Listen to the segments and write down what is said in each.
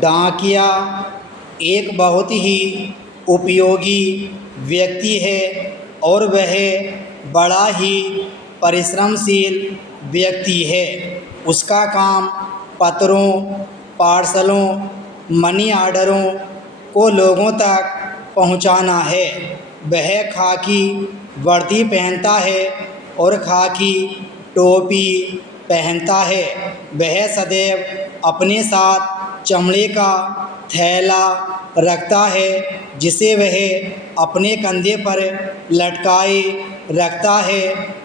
डाकिया एक बहुत ही उपयोगी व्यक्ति है और वह बड़ा ही परिश्रमशील व्यक्ति है। उसका काम पत्रों, पार्सलों, मनी ऑर्डरों को लोगों तक पहुंचाना है। वह खाकी वर्दी पहनता है और खाकी टोपी पहनता है। वह सदैव अपने साथ चमड़े का थैला रखता है जिसे वह अपने कंधे पर लटकाए रखता है।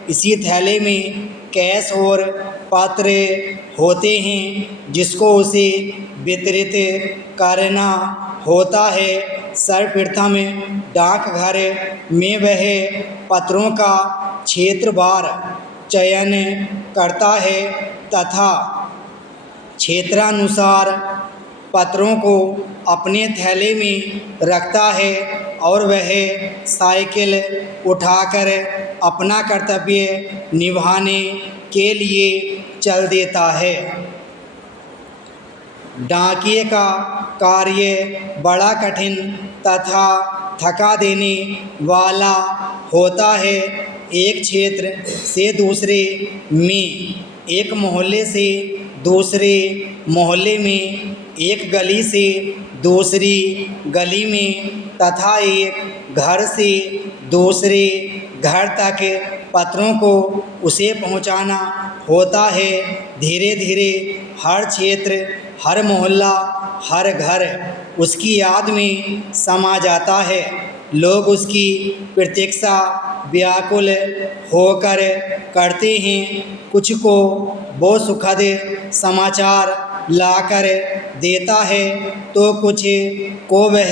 इसी थैले में कैश और पत्र होते हैं जिसको उसे वितरित करना होता है। सर्वप्रथम डाकघर में वह पत्रों का क्षेत्रवार चयन करता है तथा क्षेत्रानुसार पत्रों को अपने थैले में रखता है और वह साइकिल उठाकर अपना कर्तव्य निभाने के लिए चल देता है। डाकिये का कार्य बड़ा कठिन तथा थका देने वाला होता है। एक क्षेत्र से दूसरे में, एक मोहल्ले से दूसरे मोहल्ले में, एक गली से दूसरी गली में तथा एक घर से दूसरे घर तक पत्रों को उसे पहुंचाना होता है। धीरे धीरे हर क्षेत्र, हर मोहल्ला, हर घर उसकी याद में समा जाता है। लोग उसकी प्रतीक्षा व्याकुल होकर करते हैं। कुछ को वो सुखद समाचार लाकर देता है तो कुछ को वह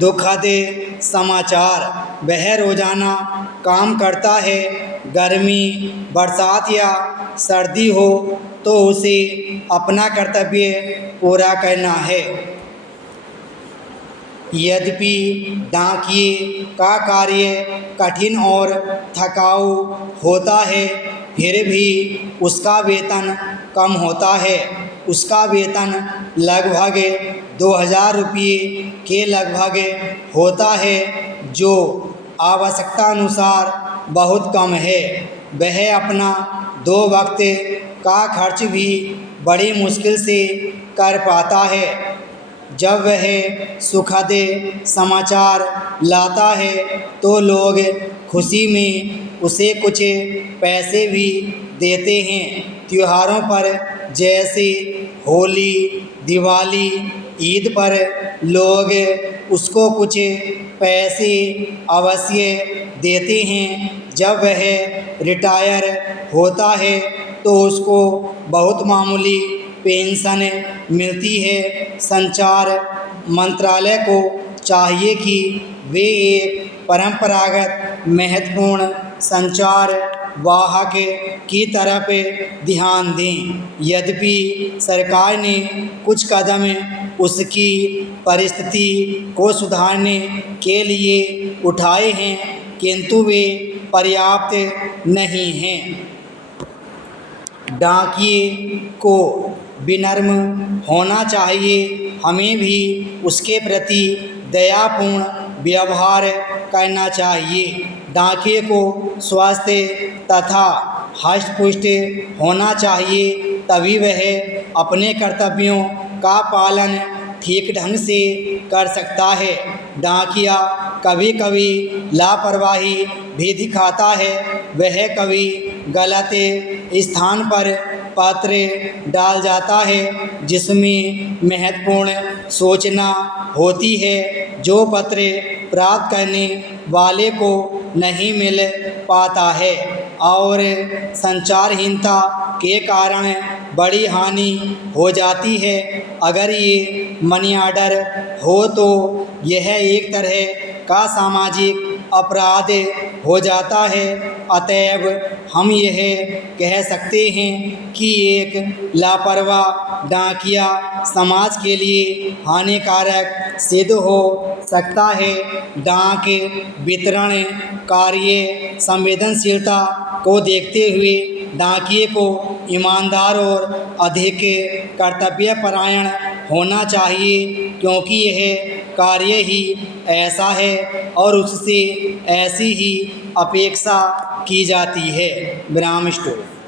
दुखद समाचार। वह रोज़ाना काम करता है। गर्मी, बरसात या सर्दी हो तो उसे अपना कर्तव्य पूरा करना है। यद्यपि डाकिये का कार्य कठिन और थकाऊ होता है, फिर भी उसका वेतन कम होता है। उसका वेतन लगभग 2000 रुपये के लगभग होता है, जो आवश्यकता अनुसार बहुत कम है। वह अपना 2 वक्त का खर्च भी बड़ी मुश्किल से कर पाता है। जब वह सुखद समाचार लाता है तो लोग खुशी में उसे कुछ पैसे भी देते हैं। त्योहारों पर जैसे होली, दिवाली, ईद पर लोग उसको कुछ पैसे अवश्य देते हैं। जब वह रिटायर होता है तो उसको बहुत मामूली पेंशन मिलती है। संचार मंत्रालय को चाहिए कि वे एक परंपरागत महत्वपूर्ण संचार वाहक की तरफ ध्यान दें। यद्यपि सरकार ने कुछ कदम उसकी परिस्थिति को सुधारने के लिए उठाए हैं, किंतु वे पर्याप्त नहीं हैं। डाकिये को विनम्र होना चाहिए। हमें भी उसके प्रति दयापूर्ण व्यवहार करना चाहिए। डाकिये को स्वस्थ तथा हष्ट-पुष्ट होना चाहिए, तभी वह अपने कर्तव्यों का पालन ठीक ढंग से कर सकता है। डाकिया कभी कभी लापरवाही भी दिखाता है। वह कभी गलत स्थान पर पत्र डाल जाता है जिसमें महत्वपूर्ण सूचना होती है, जो पत्र प्राप्त करने वाले को नहीं मिल पाता है, और संचारहीनता के कारण बड़ी हानि हो जाती है। अगर ये मनी ऑर्डर हो तो यह एक तरह का सामाजिक अपराध हो जाता है। अतएव हम यह कह सकते हैं कि एक लापरवाह डाकिया समाज के लिए हानिकारक सिद्ध हो सकता है। डाक वितरण कार्य संवेदनशीलता को देखते हुए डाकिये को ईमानदार और अधिक कर्तव्यपरायण होना चाहिए, क्योंकि यह कार्य ही ऐसा है और उससे ऐसी ही अपेक्षा की जाती है। विराम स्टोर।